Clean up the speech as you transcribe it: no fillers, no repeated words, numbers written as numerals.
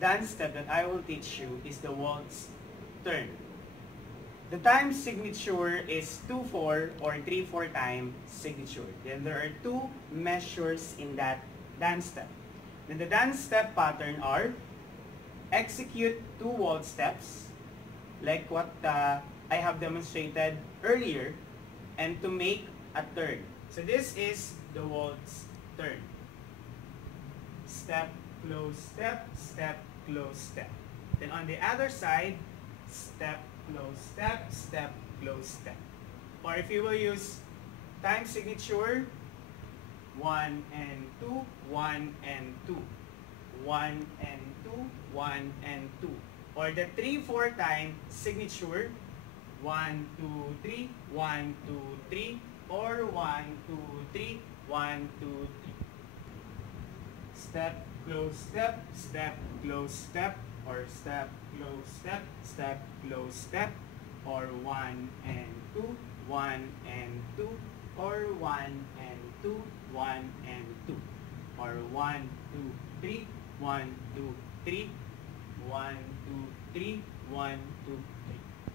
dance step that I will teach you is the waltz turn. The time signature is 2-4 or 3-4 time signature. Then there are two measures in that dance step. Then the dance step pattern are execute two waltz steps, like what I have demonstrated earlier, and to make a turn. So this is the waltz turn. Step, close, step, step, close, step. Then on the other side, step, close, step, step, close, step. Or if you will use time signature, 1 and 2, 1 and 2. 1 and 2, 1 and 2. Or the 3-4 time signature, 1, 2, 3, 1, 2, 3, or 1, 2, 3, 1, 2, 3. Step, close, step, step, close, step, or step, close, step, step, close, step, or 1 and 2, 1 and 2, or 1 and 2, 1 and 2, or 1, 2, 3, 1, 2, 3, 1, 2, 3, 1, 2, 3.